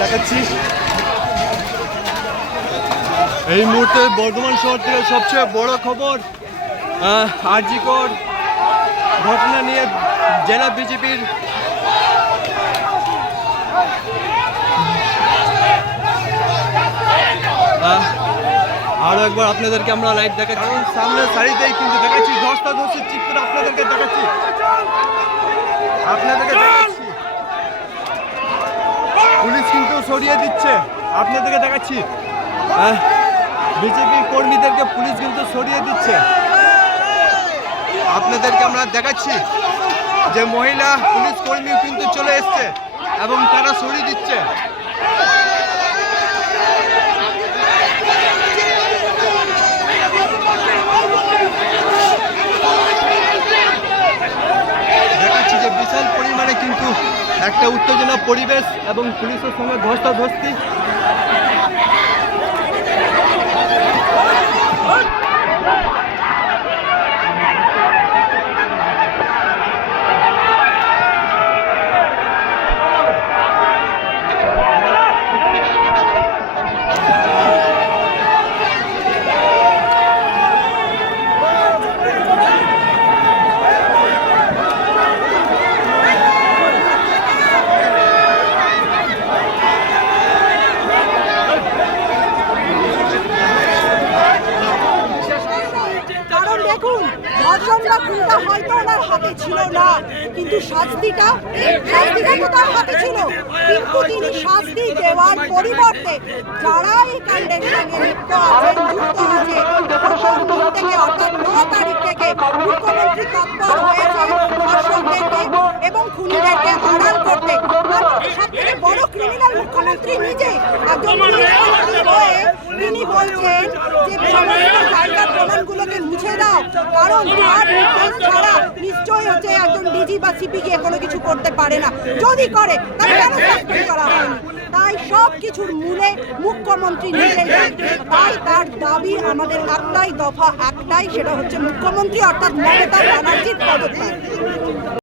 দেখাচ্ছি। এই মুহূর্তে বর্ধমান শহর থেকে সবচেয়ে বড় খবর, আরজিকর ঘটনা নিয়ে জেলা বিজেপির আরো একবার আপনাদেরকে আমরা লাইভ দেখাচ্ছি, কারণ সামনের সারিতেই কিন্তু দেখাচ্ছি ধস্তাধস্তির চিত্র আপনাদেরকে দেখাচ্ছি। পুলিশ কিন্তু সরিয়ে দিচ্ছে, আপনাদেরকে দেখাচ্ছি। বিজেপি কর্মীদেরকে পুলিশ কিন্তু সরিয়ে দিচ্ছে, আপনাদেরকে আমরা দেখাচ্ছি যে মহিলা পুলিশ কর্মী কিন্তু চলে এসছে এবং তারা সরিয়ে দিচ্ছে। দেখাচ্ছি যে বিশাল পরিমাণে কিন্তু একটা উত্তেজনা পরিবেশ এবং পুলিশের সঙ্গে ধস্তাধস্তি। ধর্ষণটা খুনটা হয়তো ওনার হাতে ছিল না, কিন্তু শাস্তিটা তো তার হাতে ছিল। কিন্তু তিনি শাস্তি দেওয়ার পরিবর্তে যারা এই কাণ্ডের সঙ্গে লিপ্ত আছেন, যুক্ত আছে, প্রথম দিন থেকে অর্থাৎ 9 তারিখ থেকে মুখ্যমন্ত্রী তৎপর হয়েছেন ধর্ষকদেরকে এবং খুনিদেরকে আড়াল করতে। সবথেকে বড় ক্রিমিনাল মুখ্যমন্ত্রী নিজে, একজন হয়ে তিনি বলছেন যে সমস্ত জায়গার প্রমাণগুলোকে মুছে দাও, কারণ তার নির্দেশ ছাড়া নিশ্চয়ই হচ্ছে একজন ডিজি বা সিপি গিয়ে কোনো কিছু করতে পারে না, যদি করে তাহলে কেন সাসপেন্ড করা হয়নি। তাই সব কিছুর মূলে মুখ্যমন্ত্রী নিজেই। তাই তার দাবি আমাদের একটাই, দফা একটাই, সেটা হচ্ছে মুখ্যমন্ত্রী অর্থাৎ মমতা ব্যানার্জির পদত্যাগ।